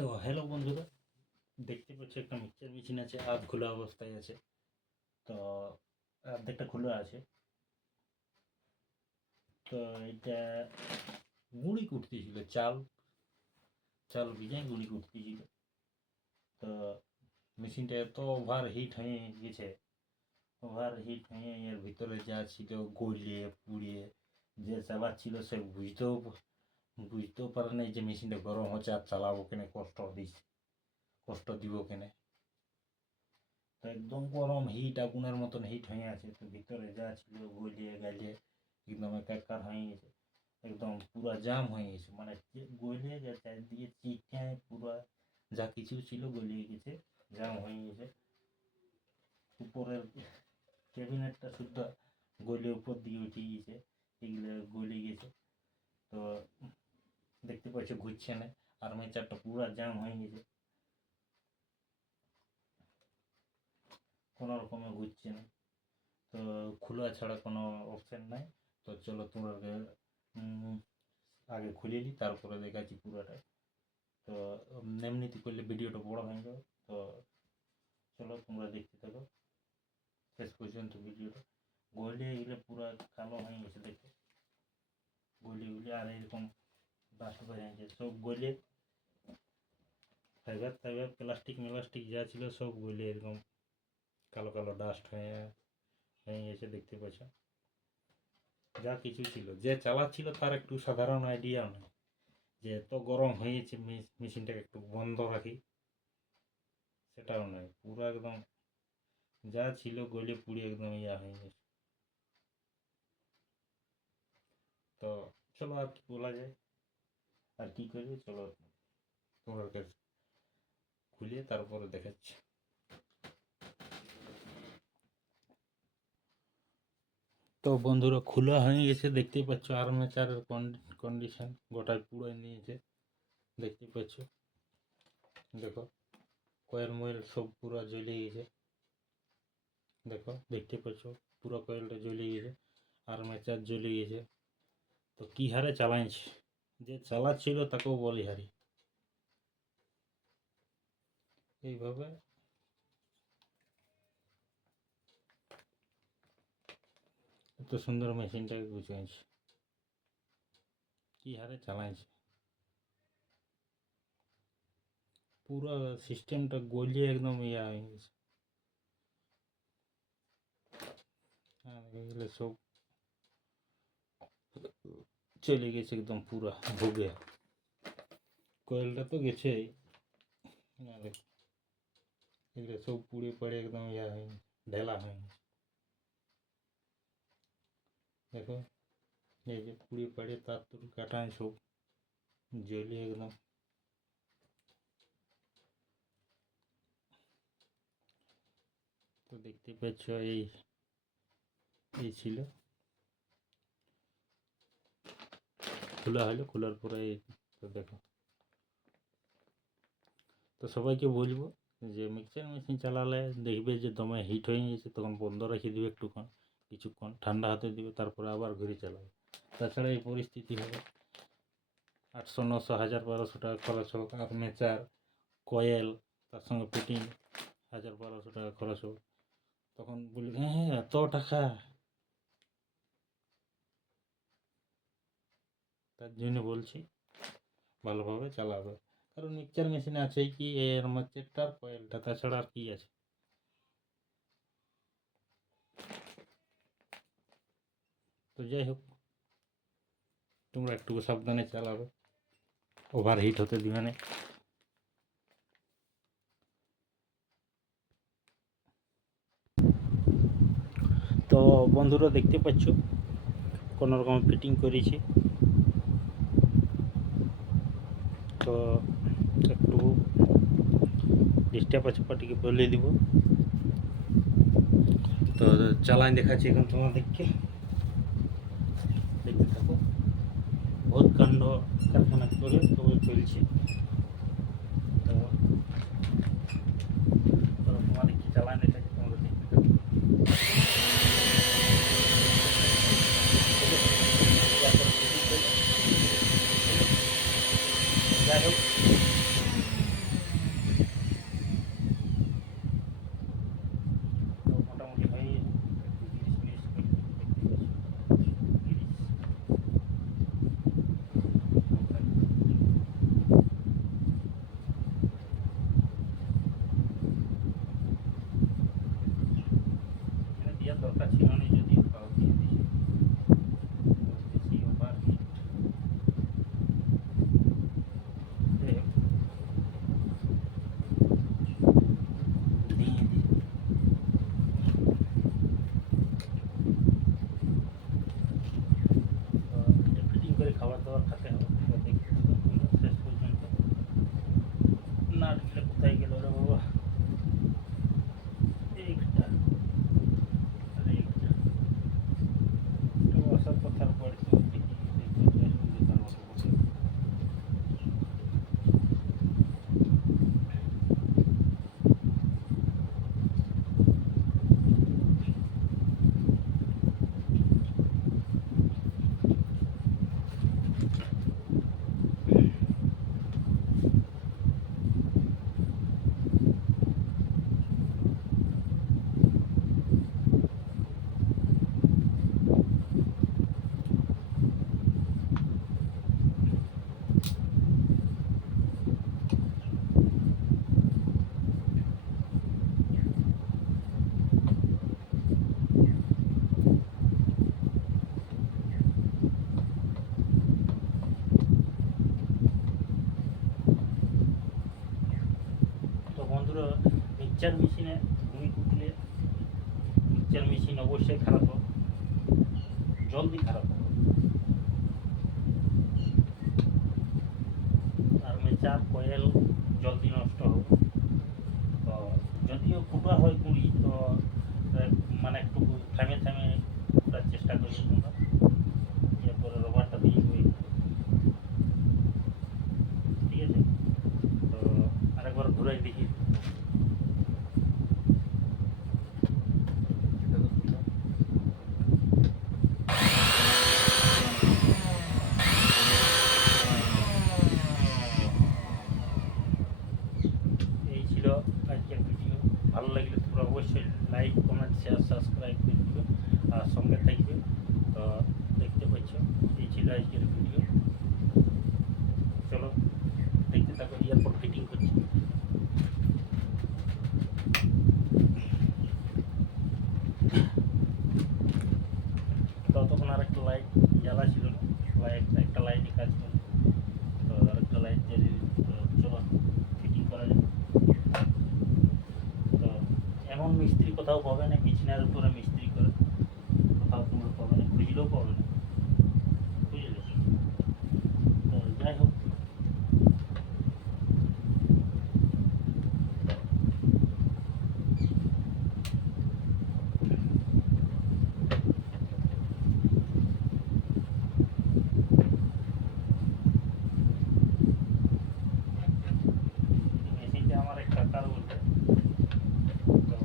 তো হ্যালো বন্ধুরা, দেখতে পাচ্ছ একটা মিক্সচার মেশিন আছে, আধ খোলা অবস্থায় আছে। তো অর্ধেকটা খোলা আছে। তো এটা গুঁড়ি কুটতেছিল, চাল চাল ভিজাই গুঁড়ি কুটতেছিল। তো মেশিনটা এত ওভার হিট হয়ে গেছে, ওভার হিট হয়ে এর ভিতরে যা ছিল গলিয়ে পুড়িয়ে যে চালাচ্ছিল সে বুঝতেও পারে না যে মেশিনটা গরম হচ্ছে আর চালাবো কেনে, কষ্ট দিব কেনে। তো একদম গরম হিট, আগুনের মতন হিট হয়ে আছে। তো ভিতরে যা ছিল গলিয়ে গালিয়ে একদম একাকার হয়ে গেছে, একদম পুরা জাম হয়ে গেছে। মানে গলিয়ে যে চারিদিকে চিটায় পুরা যা কিছু ছিল গলিয়ে গেছে, জাম হয়ে গেছে। উপরের ক্যাবিনেটটা শুদ্ধ গলিয়ে উপর দিকে উঠে গেছে, এগুলো গলে গেছে। তো দেখতে পাচ্ছ ঘুরছে না, আর্মেচারটা পুরা জাম হয়ে গেছে, কোনো রকমে ঘুরছে না। তো খোলা ছাড়া কোনো অপশান নাই। তো চলো তোমাকে আগে খুলে নিই, তারপরে দেখাচ্ছি পুরোটা। তো এমনিতে করলে ভিডিওটা বড় হয়ে যাবে। তো চলো তোমরা দেখতে থাকো শেষ পর্যন্ত ভিডিওটা। গলিয়ে এগুলো পুরো কালো হয়ে গেছে, দেখো গলিয়ে আর এরকম ডাস্ট বের হয়ে গেছে সব গলিয়ে। ফাইবার প্লাস্টিক যা ছিল সব গলিয়ে এরকম কালো কালো ডাস্ট হয়ে গেছে, দেখতে পাচ্ছ। যা কিছু ছিল, যে চালাচ্ছিল তার একটু সাধারণ আইডিয়া নেই যে এত গরম হয়েছে মেশিনটাকে একটু বন্ধ রাখি, সেটাও নয়। পুরো একদম যা ছিল গলে পুড়ে একদম ইয়া হয়ে গেছে। তো চলো আর কি বলা যায়, আর কি করবে, চলো তোমার কাছে খুলে তারপরে দেখাচ্ছি। তো বন্ধুরা খোলা হয়ে গেছে, দেখতেই পাচ্ছ। আর্মেচারের কন্ডিশন গোটায় পুড়ে নিয়েছে, দেখতে পাচ্ছ। দেখো কয়েল ময়েল সব পুরো জ্বলে গেছে, দেখো দেখতে পাচ্ছ পুরো কয়েলটা জ্বলে গেছে, আর্মেচার জ্বলে গেছে। তো কি হারে চালাইছে, যে চালাচ্ছিল তাকেও বলি হারি। এইভাবে এত সুন্দর মেশিনটাকে গুছিয়েছে, কি হারে চালাইছে। পুরো সিস্টেমটা গলিয়ে একদম ইয়া হয়ে গেছে। আর এগুলো সব চলে গেছে একদম পুরা ভুগে। কয়েলটা তো গেছে, এগুলো সব পুড়ে পড়ে একদম ইয়া হয়ে ঢেলা হয়ে গেছে। দেখো এই যে পুড়ে পড়ে তার তুর কাটায় সব জ্বলে একদম। তো দেখতে পাচ্ছ এই এই ছিল, খোলা হলো, খোলার পরে তো দেখো। তো সবাইকে বলবো যে মিক্সচার মেশিন চালালে দেখবে যে দমে হিট হয়ে গেছে, তখন বন্ধ রেখে দিবে একটুক্ষণ, কিছুক্ষণ ঠান্ডা হতে দিবে, তারপরে আবার ঘুরে চালাবে। তাছাড়া এই পরিস্থিতি হবে 800 900 1000 1200 টাকা খরচ হোক, আর্মেচার কয়েল তার সঙ্গে ফিটিং 1000 1200 টাকা খরচ হোক, তখন বলবে হ্যাঁ হ্যাঁ এত টাকা। তার জন্য বলছি ভালোভাবে চালাবে, কারণ মিক্সচার মেশিনে আছেই কি এই আর্মেচারটা আর কয়েলটা, তাছাড়া আর কি আছে। তো যাই হোক, তোমরা একটু সাবধানে চালাবে, ওভার হিট হতে দিবে না। তো বন্ধুরা দেখতে পাচ্ছ কোনো রকম ফিটিং করেছি। তো একটু ডিস্টার্ব আছে, পাটিকে বলে দিব। তো চালাই দেখাচ্ছি এখন তোমাদেরকে, দেখতে থাকো। বহুত কাণ্ড কারখানা করে তবে চলছে। তো তোমাদেরকে চালাই দেখাচ্ছি, তোমরা দেখতে থাকো। যাই হোক মিক্সচার মেশিনে গুঁড়ি কুটলে মিক্সচার মেশিন অবশ্যই খারাপ হবে, জলদি খারাপ হবে। আর্মেচার কয়েল জলদি নষ্ট হবে। তো যদিও কুটা হয় গুঁড়ি, তো মানে একটু থামে থামে কুটার চেষ্টা করবে তোমরা, এরপরে রবারটা দিয়ে দেবে, ঠিক আছে। তো আরেকবার ঘুরাই দেখি। এই ছিল আজকের ভিডিও। ভালো লাগলে তোমরা অবশ্যই লাইক, কমেন্ট, শেয়ার, সাবস্ক্রাইব করে দিবে আর সঙ্গে থাকবে। তো দেখতে পাচ্ছ, এই ছিল আজকের ভিডিও। চলো দেখতে থাকো, এয়ারপোর্ট ফিটিং করছি। ততক্ষণ আরেকটা লাইট জ্বালা ছিল না, একটা লাইটই কাজ করে। তো আরেকটা লাইট জ্বালিয়ে চলো ফিটিং করা যাবে। তো এমন মিস্ত্রি কোথাও পাবে না, বিছানার উপরে মিস্ত্রি করে কোথাও তোমরা পাবে না, খুঁজলেও পাবে না, বুঝলে। তো যাই হোক, মেশিনটা আমার এক কাকার বলতে। তো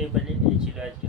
দেখতেই পেলে এই ছিল আজকে